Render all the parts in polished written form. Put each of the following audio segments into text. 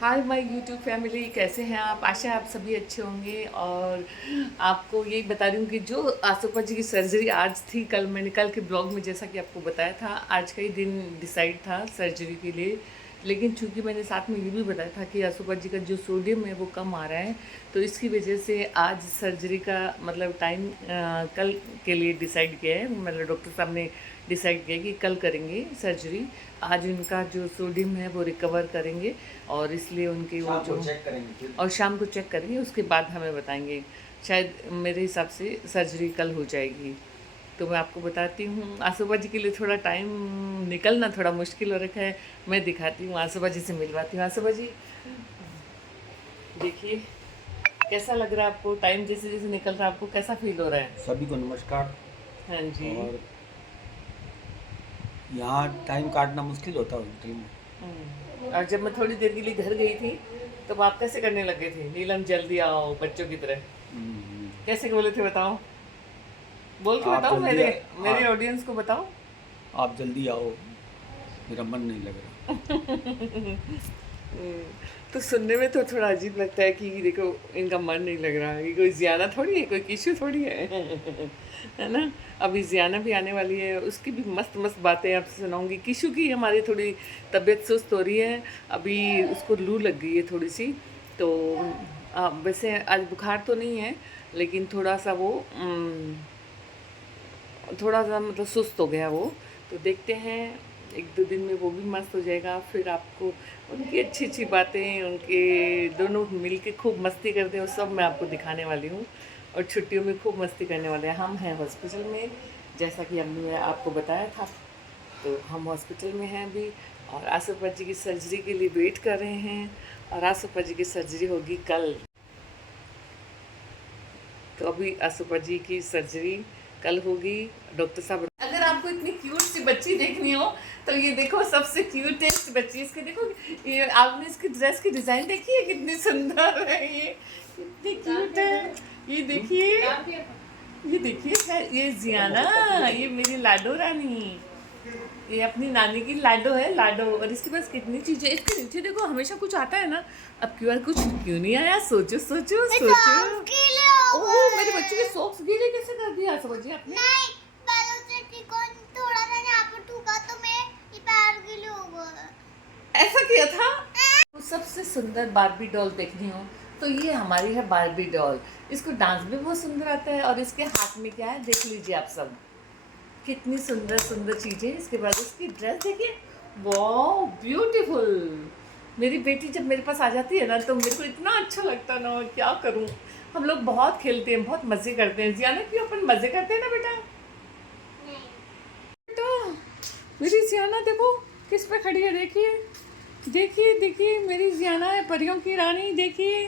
Hi my YouTube family, कैसे हैं आप? आशा है आप सभी अच्छे होंगे। और आपको यही बता रही हूँ कि जो आसोपा जी की सर्जरी आज थी, कल मैंने कल के ब्लॉग में जैसा कि आपको बताया था, आज का ही दिन डिसाइड था सर्जरी के लिए। लेकिन चूंकि मैंने साथ में ये भी बताया था कि आसोपा जी का जो सोडियम है वो कम आ रहा है, तो इसकी वजह से आज सर्जरी का मतलब टाइम कल के लिए डिसाइड किया है। मतलब डॉक्टर साहब ने डिसाइड किया कि कल करेंगे सर्जरी। आज उनका जो सोडियम है वो रिकवर करेंगे और इसलिए उनके वो जो चेक करेंगे फिर। और शाम को चेक करेंगे, उसके बाद हमें बताएंगे। शायद मेरे हिसाब से सर्जरी कल हो जाएगी। तो मैं आपको बताती हूँ, आसोबा जी के लिए थोड़ा टाइम निकलना थोड़ा मुश्किल हो रखा है। मैं दिखाती हूँ, आसोबा जी से मिलवाती हूँ। आसोबा जी देखिए, कैसा लग रहा है आपको? टाइम जैसे जैसे निकल रहा है, आपको कैसा फील हो रहा है? सभी को नमस्कार। हाँ जी। और यहाँ टाइम काटना मुश्किल होता है उस में। और जब मैं थोड़ी देर के लिए घर गई थी, तो आप कैसे करने लगे थे? नीलम जल्दी आओ, बच्चों की तरह कैसे बोले थे बताओ? बोल के आप बताओ, जल्दी मेरे मेरे आप, ऑडियंस को बताओ। आप जल्दी आओ, मेरा मन नहीं लग रहा। तो सुनने में तो थोड़ा अजीब लगता है कि देखो इनका मन नहीं लग रहा है। ये कोई जियाना थोड़ी है, कोई किशु थोड़ी है है ना। अभी जियाना भी आने वाली है, उसकी भी मस्त मस्त बातें आपसे सुनाऊंगी। किशु की हमारी थोड़ी तबीयत सुस्त हो रही है, अभी उसको लू लग गई है थोड़ी सी। तो वैसे आज बुखार तो नहीं है, लेकिन थोड़ा सा वो थोड़ा सा मतलब सुस्त हो गया वो। तो देखते हैं, एक दो दिन में वो भी मस्त हो जाएगा। फिर आपको उनकी अच्छी अच्छी बातें, उनके दोनों मिल के खूब मस्ती करते हैं, वो सब मैं आपको दिखाने वाली हूँ। और छुट्टियों में खूब मस्ती करने वाले हैं। हम हैं हॉस्पिटल में, जैसा कि हमने आपको बताया था। तो हम हॉस्पिटल में हैं अभी, और आसोपा जी की सर्जरी के लिए वेट कर रहे हैं। और आसोपा जी की सर्जरी होगी कल। तो अभी आसोपा जी की सर्जरी कल होगी। डॉक्टर साहब, अगर आपको इतनी क्यूट सी बच्ची देखनी हो तो ये देखो, सबसे क्यूटेस्ट बच्ची। इसके देखो, ये आपने इसकी ड्रेस की डिजाइन देखी है? कितनी सुंदर है ये, कितनी क्यूट है। ये देखिए, ये देखिए है, ये जियाना, ये मेरी लाडो रानी, ये अपनी नानी की लाडो है, लाडो। और इसके पास कितनी चीजें, इसके नीचे देखो हमेशा कुछ आता है ना। अब क्यों यार कुछ क्यों नहीं आया? सोचो सोचो सोचो। ओह, मेरे बच्चे के सॉक्स गीले कैसे कर दिया समझिए आपने? नहीं, पैरों से थोड़ा सा यहाँ पर ठुका तो मैं ये पैर गीले हो गए। ऐसा किया था। तो सबसे सुंदर बारबी डॉल देखनी हो तो ये हमारी है बारबी डॉल। इसको डांस भी बहुत सुंदर आता है। और इसके हाथ में क्या है देख लीजिए आप सब, कितनी सुंदर सुंदर चीजें। इसके बाद इसकी ड्रेस देखिए, वाह ब्यूटीफुल। मेरी बेटी जब मेरे पास आ जाती है ना, तो मेरे को इतना अच्छा लगता है ना, क्या करूं। हम लोग बहुत खेलते हैं, बहुत मजे करते हैं। जियाना, क्यों अपन मजे करते हैं ना बेटा? बेटा, मेरी जियाना देखो किस पे खड़ी है, देखिए देखिए देखिए, मेरी जियाना है, परियों की रानी। देखिए,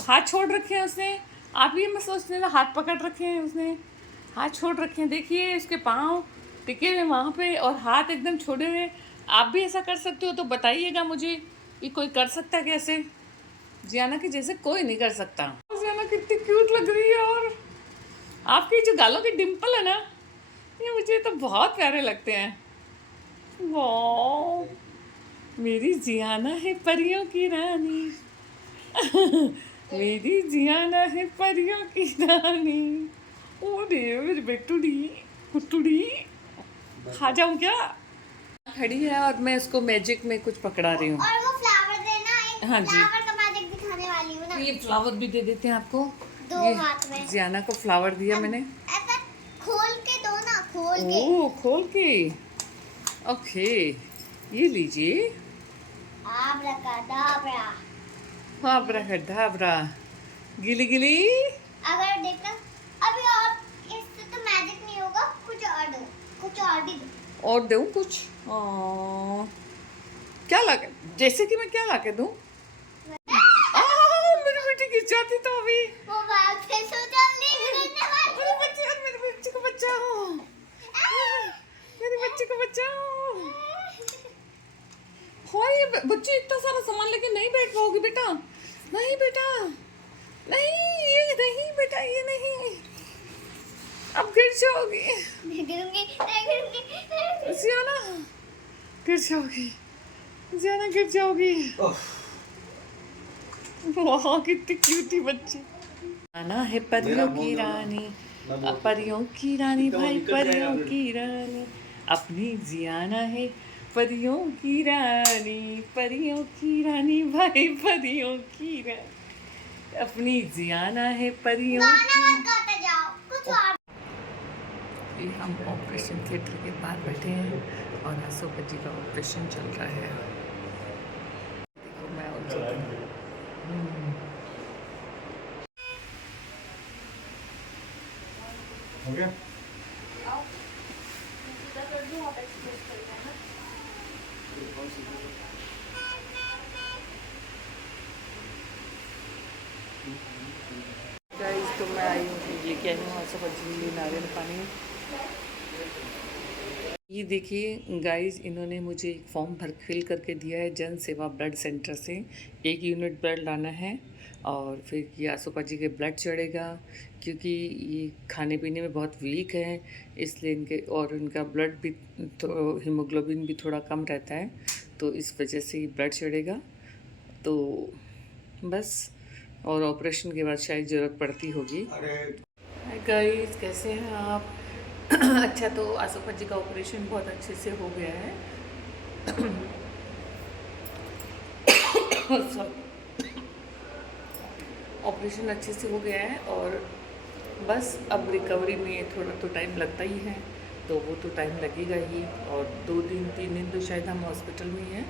हाथ छोड़ रखे हैं उसने। आप ये मत सोचते ना, हाथ पकड़ रखे हैं उसने, हाथ छोड़ रखे हैं। देखिए इसके पाँव टिके हुए वहाँ पे, और हाथ एकदम छोड़े हुए। आप भी ऐसा कर सकते हो तो बताइएगा मुझे, कि कोई कर सकता है कैसे? जियाना के जैसे कोई नहीं कर सकता। जियाना कितनी क्यूट लग रही है। और आपकी जो गालों की डिम्पल है ना, ये मुझे तो बहुत प्यारे लगते हैं। वाह, मेरी जियाना है परियों की रानी मेरी जियाना है परियों की रानी। ओ रे मेरी बेटूड़ी कुटुड़ी, खा जाऊं क्या? खड़ी है और मैं इसको मैजिक में कुछ पकड़ा रही हूँ। और वो फ्लावर देना, एक हाँ जी, फ्लावर का मैजिक दिखाने वाली हूँ ना। ये फ्लावर भी दे देते हैं आपको। दो ये हाथ में जियाना को फ्लावर दिया मैंने। ऐसा खोल के दो ना, खोल के। ओ खोल के, ओके, ये लीजिए। आब्राकाडाब्रा। हाबरा खड्डाबरा, गिली गिली। अगर देखना अभी, और इससे तो मैजिक नहीं होगा, कुछ और दो, कुछ और भी दो। और दूँ कुछ? क्या ला के, जैसे कि मैं क्या ला के दूँ? मेरी बेटी गिर जाती तो अभी। वो बात से सो जल्दी करने वाली। मेरे बच्चे, मेरे बच्चे को बचाओ, मेरे बच्चे को बचाओ। हाँ, ये बच्चे इतना सारा सामान लेके नहीं बैठ पाओगे बेटा। नहीं बेटा, नहीं, ये नहीं बेटा, ये नहीं, अब गिर जाओगी मैं गिरूंगी, मैं गिरूंगी। जियाना, गिर जाओगी जियाना, गिर जाओगी। वाह कितनी क्यूटी बच्ची। आना है परियों की रानी, परियों की रानी भाई परियों की रानी, अपनी जियाना है परियों की रानी, परियों की रानी भाई परियों की रानी, अपनी जियाना है परियों गाना की। मत गाते जाओ, कुछ और। ये हम ऑपरेशन थिएटर के बाहर बैठे हैं और अशोक जी का ऑपरेशन चल रहा है। देखो मैं और चेतन। हो गया? गाइस तो मैं आई हूँ लेके आई हूँ अशोक जी के लिए नारियल पानी। ये देखिए गाइस, इन्होंने मुझे एक फॉर्म भर फिल करके दिया है जन सेवा ब्लड सेंटर से। 1 यूनिट ब्लड लाना है और फिर ये आसोपा जी के ब्लड चढ़ेगा, क्योंकि ये खाने पीने में बहुत वीक है, इसलिए इनके और इनका ब्लड भी तो हीमोग्लोबिन भी थोड़ा कम रहता है, तो इस वजह से ये ब्लड चढ़ेगा। तो बस, और ऑपरेशन के बाद शायद ज़रूरत पड़ती होगी। हाय गाइस, कैसे हैं आप? अच्छा, तो आसोपा जी का ऑपरेशन बहुत अच्छे से हो गया है। ऑपरेशन अच्छे से हो गया है और बस अब रिकवरी में थोड़ा तो टाइम लगता ही है, तो वो तो टाइम लगेगा ही। और 2 दिन 3 दिन तो शायद हम हॉस्पिटल में ही हैं।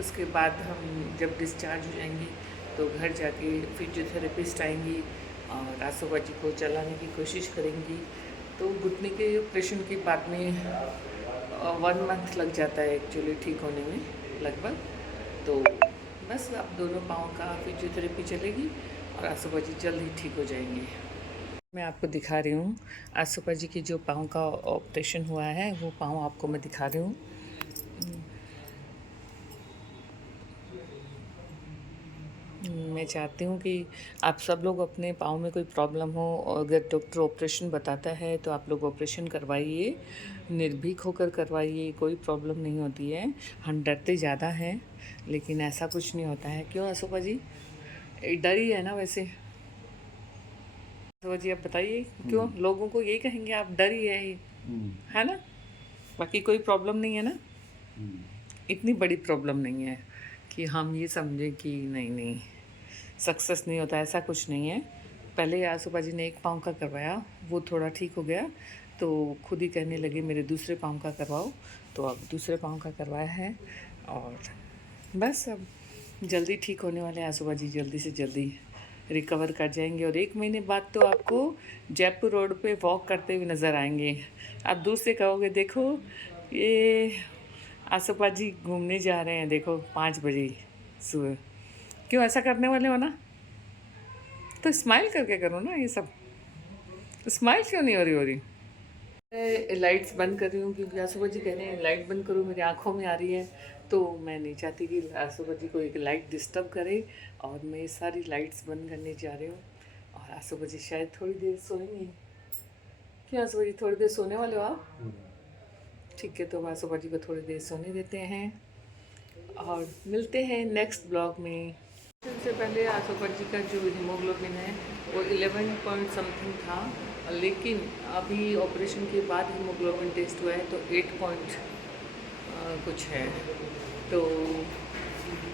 उसके बाद हम जब डिस्चार्ज हो जाएंगे तो घर जाके फिजियोथेरेपिस्ट आएंगी और आसोपा जी को चलाने की कोशिश करेंगी। तो घुटने के ऑपरेशन के बाद में 1 मंथ लग जाता है एक्चुअली ठीक होने में लगभग। तो बस अब दोनों पाँव का फिजियोथेरेपी चलेगी और आसोपा जी जल्द ही ठीक हो जाएंगे। मैं आपको दिखा रही हूँ आसोपा जी की जो पाँव का ऑपरेशन हुआ है, वो पाँव आपको मैं दिखा रही हूँ। मैं चाहती हूँ कि आप सब लोग अपने पाँव में कोई प्रॉब्लम हो, अगर डॉक्टर ऑपरेशन बताता है तो आप लोग ऑपरेशन करवाइए, निर्भीक होकर करवाइए, कोई प्रॉब्लम नहीं होती है। हम डरते ज़्यादा हैं, लेकिन ऐसा कुछ नहीं होता है। क्यों आसोपा जी? डर ही है ना वैसे? आसोपा जी आप बताइए क्यों? लोगों को यही कहेंगे आप डर ही है ना? बाकी कोई प्रॉब्लम नहीं है ना? इतनी बड़ी प्रॉब्लम नहीं है कि हम ये समझें कि नहीं सक्सेस नहीं होता, ऐसा कुछ नहीं है। पहले आसोपा जी ने एक पाँव का करवाया, वो थोड़ा ठीक हो गया, तो खुद ही कहने लगे मेरे दूसरे पाँव का करवाओ, तो अब दूसरे पाँव का करवाया है और बस अब जल्दी ठीक होने वाले हैं आसोपा जी, जल्दी से जल्दी रिकवर कर जाएंगे और 1 महीने बाद तो आपको जयपुर रोड पे वॉक करते हुए नज़र आएंगे। आप दूर से कहोगे देखो ये आसोपा जी घूमने जा रहे हैं, देखो 5 बजे सुबह। क्यों ऐसा करने वाले हो ना? तो स्माइल करके करो ना, ये सब स्माइल क्यों नहीं हो रही? मैं लाइट्स बंद कर रही हूँ क्योंकि आसोपा जी कह रहे हैं लाइट बंद करो, मेरी आँखों में आ रही है, तो मैं नहीं चाहती कि आसोपा जी को एक लाइट डिस्टर्ब करे, और मैं सारी लाइट्स बंद करने जा रही हूँ। और आसोपा जी शायद थोड़ी देर सोएंगे। क्यों आसोपा जी थोड़ी देर सोने वाले हो आप? ठीक है, तो आसोपा जी को थोड़ी देर सोने देते हैं और मिलते हैं नेक्स्ट ब्लॉग में। सबसे पहले आसोपा जी का जो हीमोग्लोबिन है वो 11 पॉइंट समथिंग था, लेकिन अभी ऑपरेशन के बाद हीमोग्लोबिन टेस्ट हुआ है तो 8 पॉइंट कुछ है। तो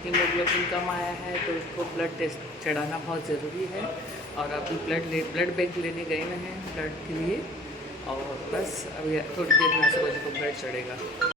हीमोग्लोबिन कम आया है तो उसको ब्लड टेस्ट चढ़ाना बहुत ज़रूरी है, और अभी ब्लड बैंक लेने गए हुए हैं ब्लड के लिए, और बस अभी थोड़ी देर में आसोपा जी को ब्लड चढ़ेगा।